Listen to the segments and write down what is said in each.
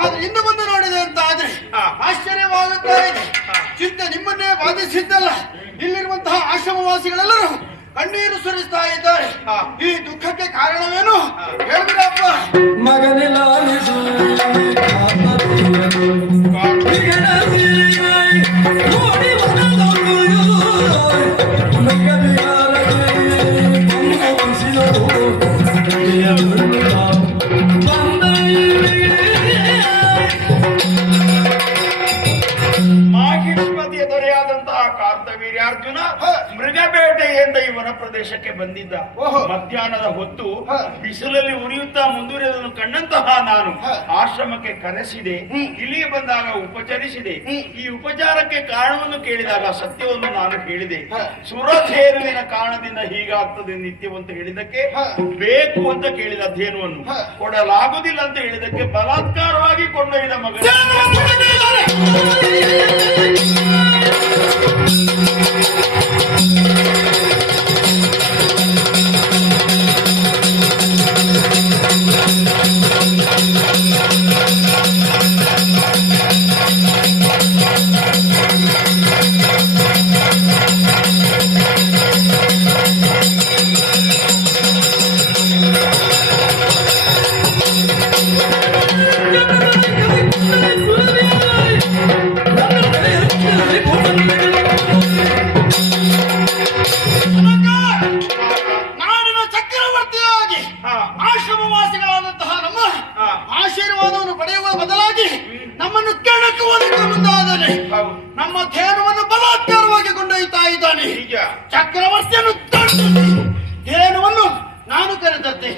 ಆದ್ರೆ ಇನ್ನು ಮುಂದೆ ನೋಡಿದೆ ಅಂತ ಆದ್ರೆ ಆಶ್ಚರ್ಯವಾಗುತ್ತಾ ಇದೆ. ಚಿಂತೆ ನಿಮ್ಮನ್ನೇ ಬಾಧಿಸಿದ್ದಲ್ಲ, ಇಲ್ಲಿರುವಂತಹ ಆಶ್ರಮವಾಸಿಗಳೆಲ್ಲರೂ ಕಣ್ಣೀರು ಸುರಿಸ್ತಾ ಇದ್ದಾರೆ. ಈ ದುಃಖಕ್ಕೆ ಕಾರಣವೇನು ಹೇಳ್ಬಿಡಪ್ಪ. ಮಗನಿಲ್ಲ ಮಾಹಿಷ್ಮತಿಯ ದೊರೆಯಾದಂತಹ ಕಾರ್ತವೀರ್ಯಾರ್ಜುನ ಮೃಗಬೇಟೆಯಿಂದ ಈ ವನ ಪ್ರದೇಶಕ್ಕೆ ಬಂದಿದ್ದ. ಮಧ್ಯಾಹ್ನದ ಹೊತ್ತು ಬಿಸಿಲಲ್ಲಿ ಉರಿಯುತ್ತಾ ಮುಂದುವರಿಯುವುದನ್ನು ಕಂಡಂತಹ ನಾನು ಆಶ್ರಮಕ್ಕೆ ಕರೆಸಿದೆ. ಇಲ್ಲಿಗೆ ಬಂದಾಗ ಉಪಚರಿಸಿದೆ. ಈ ಉಪಚಾರಕ್ಕೆ ಕಾರಣವನ್ನು ಕೇಳಿದಾಗ ಸತ್ಯವನ್ನು ನಾನು ಹೇಳಿದೆ. ಸುರಧೇನುವಿನ ಕಾರಣದಿಂದ ಹೀಗಾಗ್ತದೆ ನಿತ್ಯವಂತ ಹೇಳಿದ್ದಕ್ಕೆ ಬೇಕು ಅಂತ ಕೇಳಿದ ಧೇನುವನ್ನು ಕೊಡಲಾಗುವುದಿಲ್ಲ ಅಂತ ಹೇಳಿದಕ್ಕೆ ಬಲಾತ್ಕಾರವಾಗಿ ಕೊಂಡೊಯ್ದ ಮಗ. ನಾಡಿನ ಚಕ್ರವರ್ತಿಯಾಗಿ ಆಶ್ರಮವಾಸಿಗಳಾದಂತಹ ನಮ್ಮ ಆಶೀರ್ವಾದವನ್ನು ಪಡೆಯುವ ಬದಲಾಗಿ ನಮ್ಮನ್ನು ಕೆಣಕುವುದಕ್ಕೆ ಮುಂದಾದರೆ ನಮ್ಮ ಧೇನುವನ್ನು ಬಲಾತ್ಕಾರವಾಗಿ ಕೊಂಡೊಯ್ತಾ ಇದ್ದಾನೆ. ಚಕ್ರವರ್ತಿಯನ್ನು ಧೇನುವನ್ನು ನಾನು ಕರೆದಂತೆ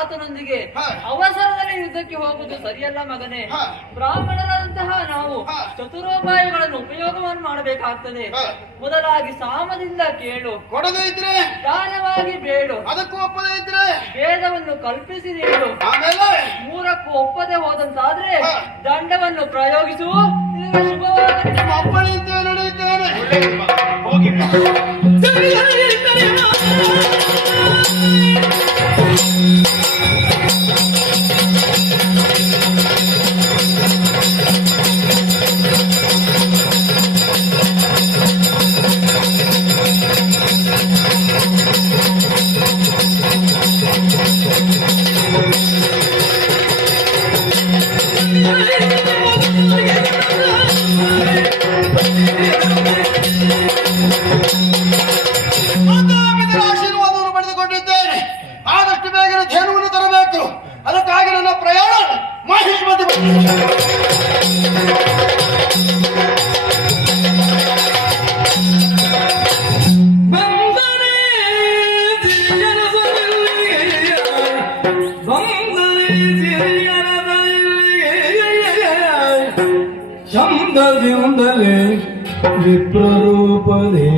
ಆತನೊಂದಿಗೆ ಅವಸರದಲ್ಲಿ ಯುದ್ಧಕ್ಕೆ ಹೋಗುವುದು ಸರಿಯಲ್ಲ ಮಗನೇ. ಬ್ರಾಹ್ಮಣರಾದಂತಹ ನಾವು ಚತುರೋಪಾಯಗಳನ್ನು ಉಪಯೋಗವನ್ನು ಮಾಡಬೇಕಾಗ್ತದೆ. ಮೊದಲಾಗಿ ಸಾಮದಿಂದ ಕೇಳು, ಕೊಡದೇ ಇದ್ರೆ ದಾನವಾಗಿ ಬೇಡು, ಅದಕ್ಕೂ ಒಪ್ಪದೇ ಇದ್ರೆ ವೇದವನ್ನು ಕಲ್ಪಿಸಿ ನೀಡು, ಆಮೇಲೆ ಮೂರಕ್ಕೂ ಒಪ್ಪದೆ ಹೋದಂತಾದ್ರೆ ದಂಡವನ್ನು ಪ್ರಯೋಗಿಸು. ಶುಭವಾಗಿ ಅಪ್ಪಳಿಂದ ನಡೆಯುತ್ತೇನೆ. ಹೋಗಿ ಆಶೀರ್ವಾದವನ್ನು ಪಡೆದುಕೊಂಡಿದ್ದೇನೆ. ಆದಷ್ಟು ಬೇಗನೆ ಧೇನುವನ್ನು ತರಬೇಕು. ಅದಕ್ಕಾಗಿ ನನ್ನ ಪ್ರಯಾಣ ಮಾಹಿಷ್ಮತಿ. ಚಂದದಿಂದಲೇ ವಿಪ್ರರೂಪದೇ,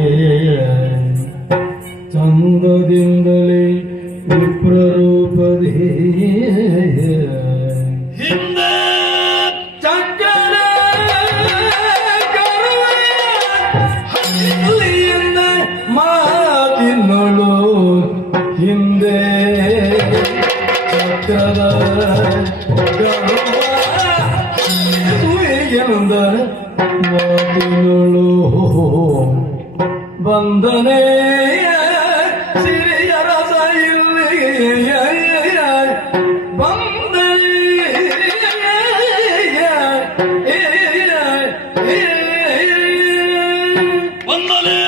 ಚಂದದಿಂದಲೇ ವಿಪ್ರರೂಪದೇ, ಹಿಂದೆ ಚಕ್ಕರ ಕರುಳೆಯ ಮಾತಿನಳು ಹಿಂದೆ ಚಕ್ಕರ ಮಾತಿನಳು ಬಂದನೆ ಸಿರಿಯ ರಸ ಇಲ್ಲಿ ಬಂದನೆ ಬಂದನೆ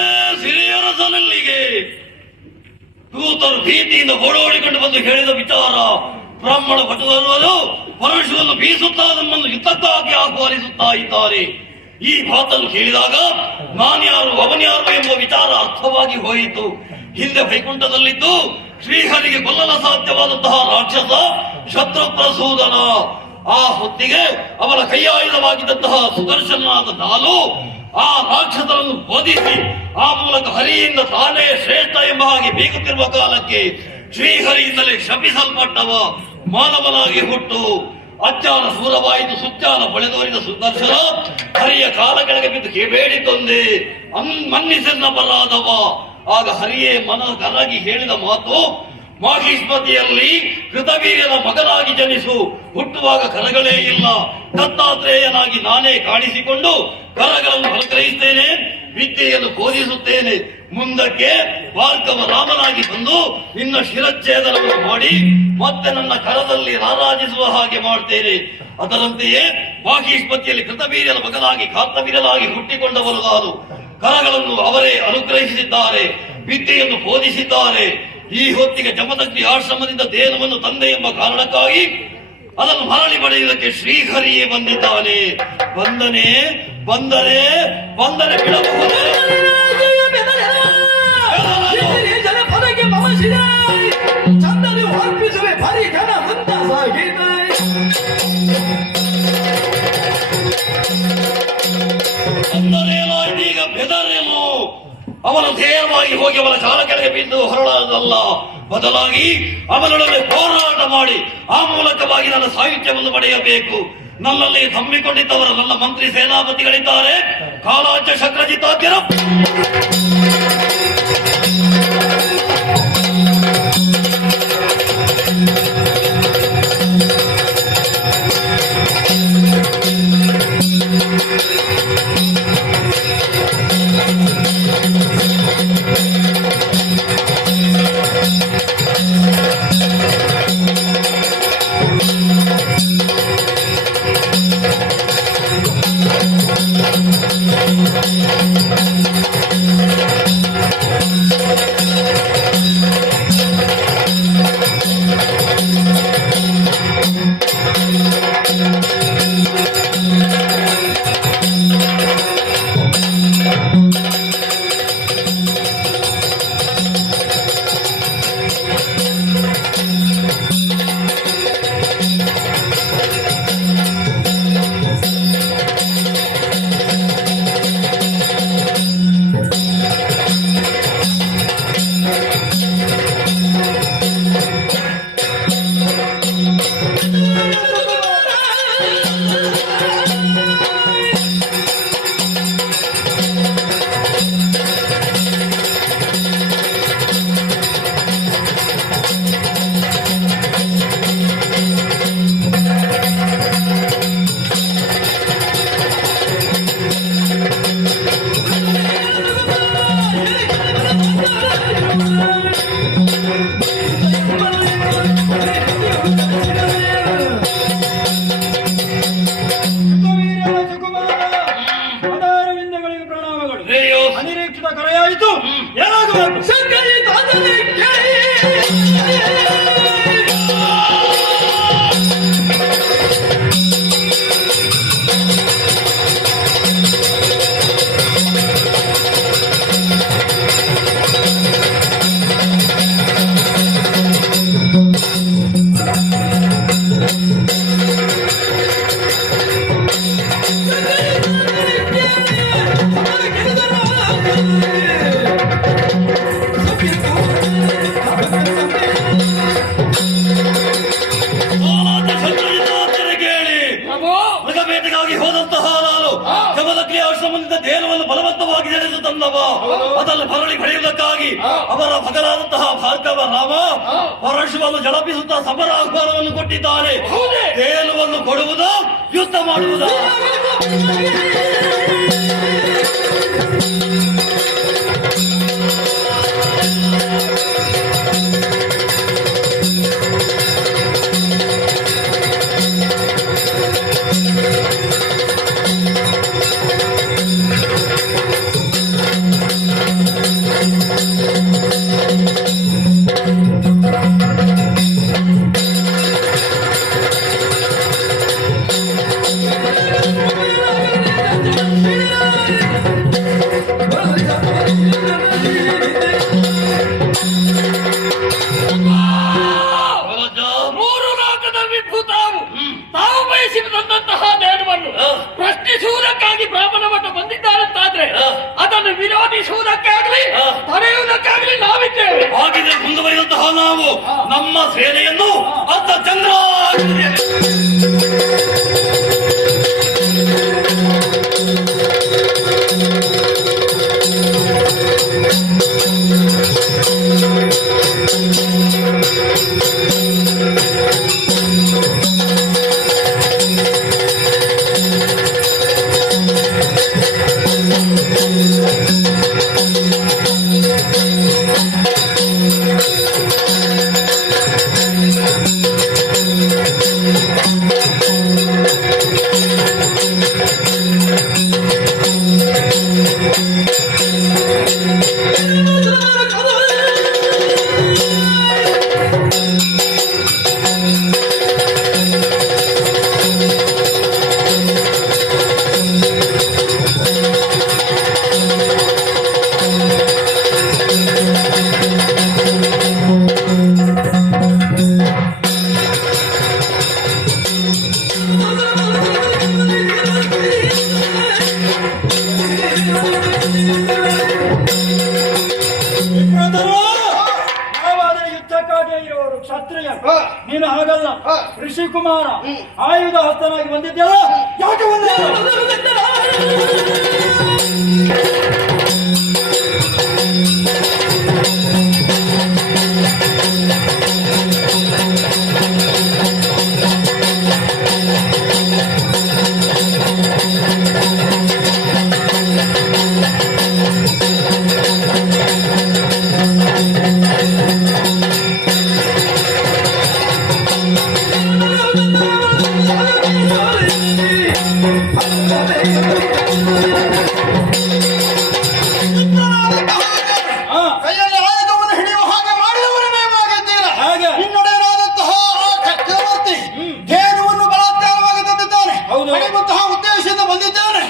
ಸಿರಿಯ ರಸನಲ್ಲಿಗೆ ದೂತರು ಭೀತಿಯಿಂದ ಓಡೋಡಿಕೊಂಡು ಬಂದು ಹೇಳಿದ ವಿಚಾರ ಬ್ರಾಹ್ಮಣ ಭಟರು ಪರಶುವನ್ನು ಬೀಸುತ್ತಾ ನಮ್ಮನ್ನು ಯುದ್ಧಕ್ಕಾಗಿ ಆಹ್ವಾನಿಸುತ್ತಾ ಇದ್ದಾರೆ. ಈ ಮಾತನ್ನು ಕೇಳಿದಾಗ ನಾನ್ಯಾರು ಅವನ್ಯಾರು ಎಂಬ ವಿಚಾರ ಅರ್ಥವಾಗಿ ಹೋಯಿತು. ಹಿಂದೆ ವೈಕುಂಠದಲ್ಲಿದ್ದು ಶ್ರೀಹರಿಗೆ ಕೊಲ್ಲಲು ಸಾಧ್ಯವಾದಂತಹ ರಾಕ್ಷಸ ಶತ್ರುಪ್ರಸೂದನ. ಆ ಹೊತ್ತಿಗೆ ಅವನ ಕೈಯಾಯುಧವಾಗಿದ್ದಂತಹ ಸುದರ್ಶನಾದ ನಾನು ಆ ರಾಕ್ಷಸರನ್ನು ಬೋಧಿಸಿ ಆ ಮೂಲಕ ಹರಿಯಿಂದ ತಾನೇ ಶ್ರೇಷ್ಠ ಎಂಬ ಹಾಗೆ ಬೀಗುತ್ತಿರುವ ಕಾಲಕ್ಕೆ ಶ್ರೀಹರಿಯಿಂದಲೇ ಶಪಿಸಲ್ಪಟ್ಟವ ಮಾನವನಾಗಿ ಹುಟ್ಟು ಅಜ್ಜಾನ ಸೂರವಾಯಿತು ಸುಜ್ಜಾನ ಬಳೆದೋರಿದ ಸುದರ್ಶನ ಹರಿಯ ಕಾಲ ಕೆಳಗೆ ಬಿದ್ದು ಬೇಡಿತೊಂದೆ ಮನ್ನಿಸನ್ನ ಬರಾದವ. ಆಗ ಹರಿಯೇ ಮನ ಕರಗಿ ಹೇಳಿದ ಮಾತು, ಮಾಹಿಷ್ಮತಿಯಲ್ಲಿ ಕೃತವೀರ್ಯನ ಮಗನಾಗಿ ಜನಿಸು. ಹುಟ್ಟುವಾಗ ಕರಗಳೇ ಇಲ್ಲ, ದತ್ತಾತ್ರೇಯನಾಗಿ ನಾನೇ ಕಾಣಿಸಿಕೊಂಡು ಕರಗಳನ್ನು ಅನುಗ್ರಹಿಸ್ತೇನೆ, ವಿದ್ಯೆಯನ್ನು ಬೋಧಿಸುತ್ತೇನೆ. ಮುಂದಕ್ಕೆ ಭಾರ್ಗವ ರಾಮನಾಗಿ ಬಂದು ನಿನ್ನ ಶಿರಚ್ಛೇದನವನ್ನು ಮಾಡಿ ಮತ್ತೆ ನನ್ನ ಕರದಲ್ಲಿ ರಾರಾಜಿಸುವ ಹಾಗೆ ಮಾಡ್ತೇನೆ. ಅದರಂತೆಯೇ ಮಾಹಿಷ್ಮತಿಯಲ್ಲಿ ಕೃತವೀರ್ಯನ ಮಗನಾಗಿ ಕಾರ್ತವೀರ್ಯನಾಗಿ ಹುಟ್ಟಿಕೊಂಡವರು ನಾನು. ಕರಗಳನ್ನು ಅವರೇ ಅನುಗ್ರಹಿಸಿದ್ದಾರೆ, ವಿದ್ಯೆಯನ್ನು ಬೋಧಿಸಿದ್ದಾರೆ. ಈ ಹೊತ್ತಿಗೆ ಜಮದಗ್ನಿ ಆಶ್ರಮದಿಂದ ದೇನವನ್ನು ತಂದೆ ಎಂಬ ಕಾರಣಕ್ಕಾಗಿ ಅದನ್ನು ಮರಳಿ ಪಡೆಯುವುದಕ್ಕೆ ಶ್ರೀಹರಿಯೇ ಬಂದಿದ್ದಾನೆ. ಬಂದನೆ ಬಿಡಬಹುದೇ? ಜನಪದಕ್ಕೆ ಮಮಸಿದೆ ಚಂದನೆ ಅರ್ಪಿಸುವೆ ಭಾರಿ ಜನ ಮುಂದ ಸಾಗಿದೆ. ಬಂದನೇನಾಯ್ತೀಗ ಬೆದರೇನು? ಅವನು ಧೇಯವಾಗಿ ಹೋಗಿ ಅವನ ಕಾಲ ಕೆಳಗೆ ಬಿದ್ದು ಹೊರಳದಲ್ಲ, ಬದಲಾಗಿ ಅವನೊಡನೆ ಹೋರಾಟ ಮಾಡಿ ಆ ಮೂಲಕವಾಗಿ ನನ್ನ ಸಾಹಿತ್ಯವನ್ನು ಪಡೆಯಬೇಕು. ನನ್ನಲ್ಲಿ ಹಮ್ಮಿಕೊಂಡಿದ್ದವರು ನನ್ನ ಮಂತ್ರಿ ಸೇನಾಪತಿಗಳಿದ್ದಾರೆ, ಕಾಲಾಚ ಶಕ್ರಜಿತಾದ್ಯರು. ಅನಿರೀಕ್ಷಿತ ಕರೆಯಾಯಿತು. ಏನಾಗುವ ಮೃಗಬೇಟೆಗಾಗಿ ಹೋದಂತಹ ನಾನು ಜಮದಗ್ನಿ ಆಶ್ರಮದಿಂದ ದೇನವನ್ನು ಬಲವಂತವಾಗಿ ಜನಿಸು ತಂದವ. ಅದನ್ನು ಮರಳಿ ಪಡೆಯುವುದಕ್ಕಾಗಿ ಅವರ ಮಗನಾದಂತಹ ಭಾರ್ಗವ ರಾಮ ಪರಶುವನ್ನು ಜಳಪಿಸುತ್ತಾ ಸಮರ ಆಹ್ವಾನವನ್ನು ಕೊಟ್ಟಿದ್ದಾನೆ. ದೇನವನ್ನು ಕೊಡುವುದ ಯುದ್ಧ ಮಾಡುವುದ? ಪ್ರಶ್ನಿಸುವುದಕ್ಕಾಗಿ ಬ್ರಾಹ್ಮಣ ಮಠ ಬಂದಿದ್ದಾರಂತಾದ್ರೆ ಅದನ್ನು ವಿರೋಧಿಸುವುದಕ್ಕಾಗ್ಲಿ ತಡೆಯುವುದಕ್ಕಾಗ್ಲಿ ನಾವಿದ್ದೇವೆ. ಹಾಗಿದ್ರೆ ಮುಂದುವರಿದಂತಹ ನಾವು ನಮ್ಮ ಸೇನೆಯನ್ನು ಅರ್ಧ ಚಂದ್ರ ಋಷಿಕುಮಾರ ಆಯುಧ ಹಸ್ತನಾಗಿ ಬಂದಿದ್ದೆಲ್ಲ ಯಾಕೆ ಬಂದ? ಕೈಯಲ್ಲಿ ಆಯುಧವನ್ನು ಹಿಡಿಯುವ ಹಾಗೆ ಮಾಡಿದವರ ನೇಮವಾಗಿದ್ದೀರ. ಹಾಗೆ. ನಿನ್ನೊಡೆಯನಾದಂತಹ ಆ ಚಕ್ರವರ್ತಿ ಧೇನುವನ್ನು ಬಲಾತ್ಕಾರವಾಗಿ ತಂದಿದ್ದಾನೆ. ಹೌದು. ಪಡೆಯುವಂತಹ ಉದ್ದೇಶದಿಂದ ಬಂದಿದ್ದಾನೆ.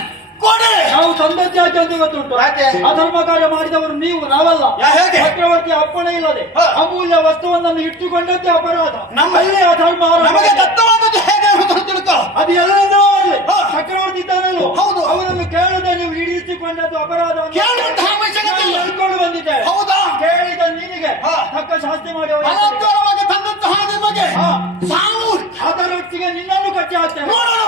ಕೊಡೆ. ನಾವು ತಂದದ್ದು ಯಾಕೆ ಅಂತ ಗೊತ್ತುಂಟು? ಯಾಕೆ? ಅಧರ್ಮ ಕಾರ್ಯ ಮಾಡಿದವರು ನೀವು, ನಾವಲ್ಲ. ಹೇಗೆ? ಚಕ್ರವರ್ತಿ ಅಪ್ಪಣೆ ಇಲ್ಲದೆ ಅಮೂಲ್ಯ ವಸ್ತುವನ್ನು ಇಟ್ಟುಕೊಂಡದ್ದೇ ಅಪರಾಧ. ನಮ್ಮಲ್ಲಿ ಅಧರ್ಮ ನಮಗೆ ದತ್ತವಾದದ್ದು ಹೇಗೆ ಅಂತ ತಿಳ್ಕೊ. ಅದು ಎಲ್ಲೆಂದೋ ಆಗಲಿ. ಚಕ್ರವರ್ತಿ ಇದ್ದಾನಲ್ಲೋ, ಹೌದು. ಅವನನ್ನು ಕೇಳದೆ ನೀವು ಹಿಡಿಯಿಸಿಕೊಂಡದ್ದು ಅಪರಾಧ ಅಂತ ಕೇಳುವಂತಹ ಅವಶ್ಯಕತೆ ಇಲ್ಲ. ಹೇಳ್ಕೊಂಡು ಬಂದಿದ್ದೇವೆ. ಹೌದಾ? ಕೇಳಿದ ನಿನಗೆ ತಕ್ಕ ಶಾಸ್ತಿ ಮಾಡಿ ಬಲಾತ್ಕಾರವಾಗಿ ತಂದಂತಹ ನಿಮಗೆ ಸಾವು. ಅದರೊಟ್ಟಿಗೆ ನಿನ್ನನ್ನು ಕಟ್ಟಿ ಹಾಕ್ತೇನೆ. ನೋಡೋಣ.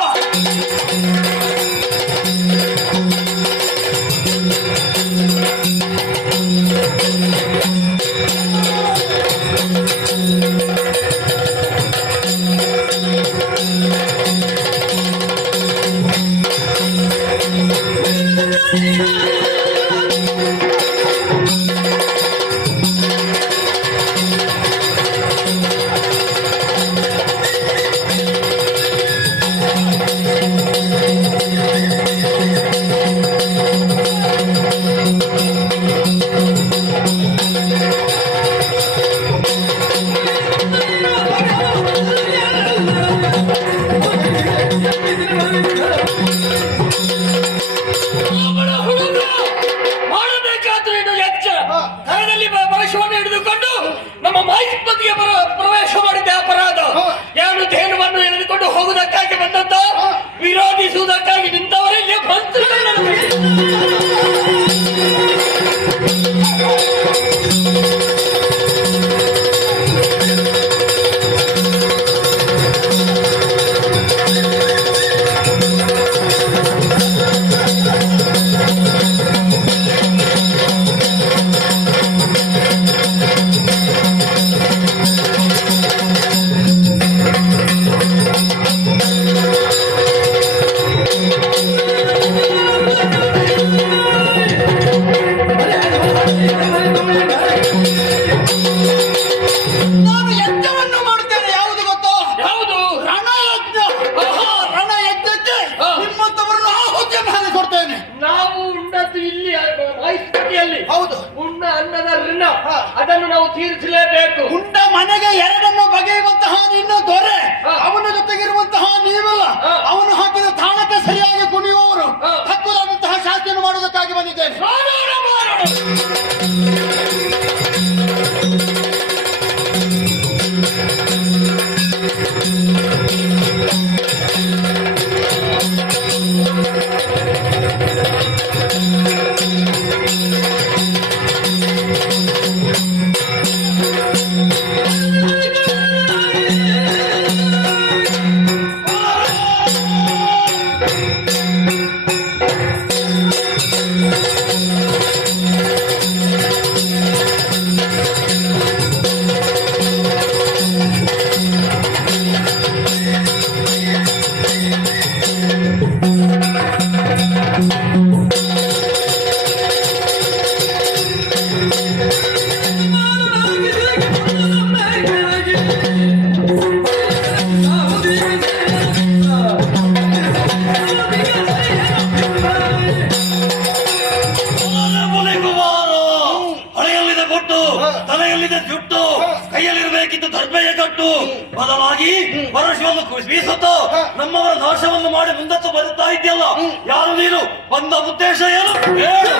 ಮಾಡಬೇಕಾದ್ರೆ ಇದು ಹೆಚ್ಚ ಕರದಲ್ಲಿ ಪರಶುವನ್ನು ಹಿಡಿದುಕೊಂಡು ನಮ್ಮ ಮಾಹಿತಿಗೆ ಪ್ರವೇಶ ಮಾಡಿದ್ದ ಅಪರಾಧ. ಯಾರು ಧೇನುವನ್ನು ಎಳೆದುಕೊಂಡು ಹೋಗುವುದಕ್ಕಾಗಿ ಬಂದದ್ದ, ವಿರೋಧಿಸುವುದಕ್ಕಾಗಿ ನಿಂತವರಲ್ಲಿ ಬಂತು. ನಾನು ಯಜ್ಞವನ್ನು ಮಾಡುತ್ತೇನೆ. ಯಾವುದು ಗೊತ್ತೋ? ಯಾವುದು? ರಣಯಜ್ಞ. ರಣಯಜ್ಞಕ್ಕೆ ನಿಮ್ಮಂತವರನ್ನು ಆಹುತಿಯನ್ನು ಹಾಗೆ ಕೊಡ್ತೇನೆ. ನಾವು ಉಂಡದ್ದು ಇಲ್ಲಿ ಮಾಹಿತಿಯಲ್ಲಿ ಹೌದು. ಉಣ್ಣ ಅನ್ನದ ಋಣ, ಅದನ್ನು ನಾವು ತೀರಿಸಲೇಬೇಕು. ಉಂಡ ಮನೆಗೆ ಎರಡನ್ನು ಬಗೆಯುವಂತಹ ನಿನ್ನ ದೊರೆ, ಅವನ ಜೊತೆಗಿರುವಂತಹ ನೀವೆಲ್ಲ ಅವನು ಹಾಕಿದ ತಾಣಕ್ಕೆ ಸರಿಯಾಗಿ ಕುಣಿಯುವವರು ತಕ್ಕುದಾದಂತಹ ಶಾಸ್ತಿಯನ್ನು ಮಾಡುವುದಕ್ಕಾಗಿ ಬಂದಿದ್ದೇನೆ. ಮಾಡೋಣ, ಮಾಡೋಣ. ತಲೆಯಲ್ಲಿದೆ ಜುಟ್ಟು, ಕೈಯಲ್ಲಿರಬೇಕಿದ್ದು ದರ್ಬೆಯ ಕಟ್ಟು, ಬದಲಾಗಿ ಪರಶುವನ್ನು ಬೀಸುತ್ತ ನಮ್ಮವರ ನಾಶವನ್ನು ಮಾಡಿ ಮುಂದಕ್ಕೆ ಬರುತ್ತಾ ಇದೆಯಲ್ಲ, ಯಾರು ನೀನು? ಬಂದ ಉದ್ದೇಶ ಏನು? ಹೇಳು.